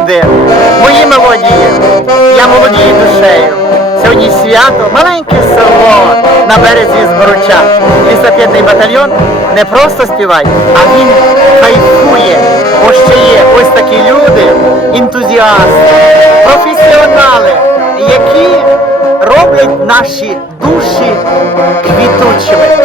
люди, мої мелодії, я молодію душею. Сьогодні свято, маленьке село на березі Зборуча. Лісопедний батальйон не просто співає, а він кайфує. Бо ще є ось такі люди, ентузіасти, професіонали, які роблять наші душі квітучими.